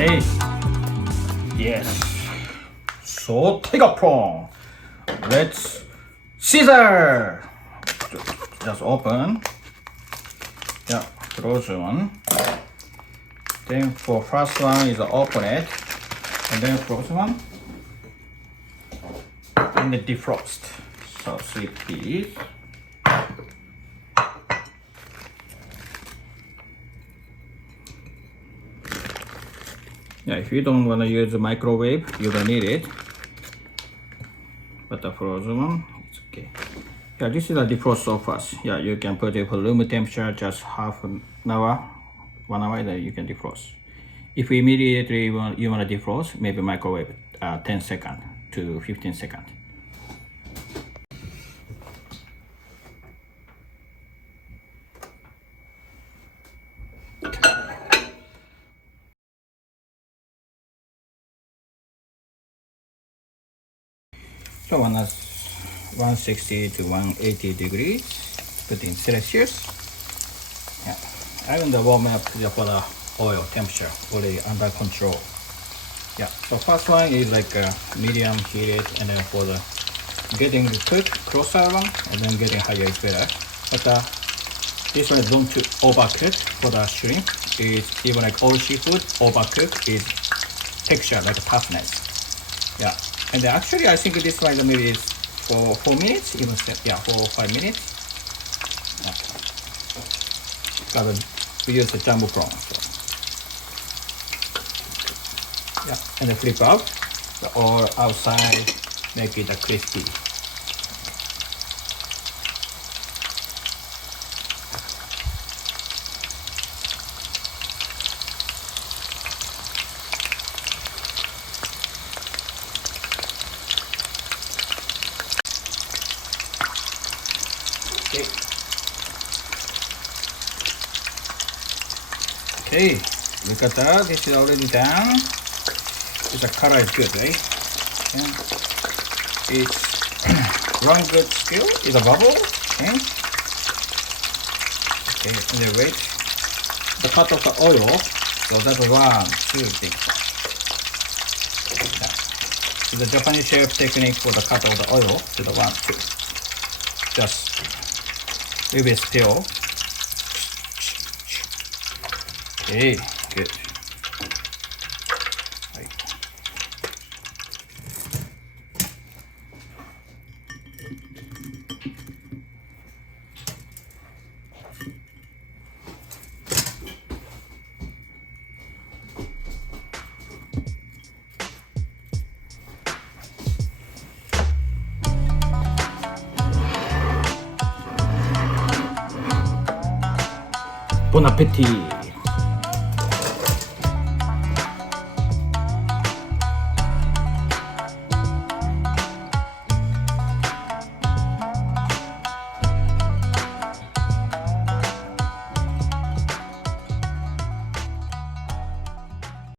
Okay. Yes. So take a prawn. Let's scissor. Just open. Yeah, frozen. Then for first one is open it, and then frozen one, and then defrost. So 3 piece. Yeah, if you don't want to use the microwave, you don't need it. But the frozen one, it's okay. Yeah, this is a defrost so fast. Yeah, you can put it for room temperature just half an hour, 1 hour, then you can defrost. If immediately you want to defrost, maybe microwave 10 seconds to 15 seconds. So 160 to 180 degrees, put in Celsius. Yeah, I'm gonna warm up for the oil temperature, already under control. Yeah, so first one is like medium heated, and then for the getting the cook closer one, and then getting higher is better. But this one don't overcook for the shrimp. It's even like all seafood, overcook is texture like toughness. Yeah. And actually, I think this one maybe is for 4 minutes, even yeah, for 5 minutes. Yeah. Because we use the jumbo prawn. So. Yeah, and then flip out, or outside, make it crispy. Okay, look at that. This is already done. The color is good, right? And it's run good skill is a bubble. Okay. Okay, and then wait. The cut of the oil. So that's 1, 2 things. Yeah. So the Japanese chef technique for the cut of the oil to the 1, 2. Just leave it still. Okay, good. Right. Bon appetit!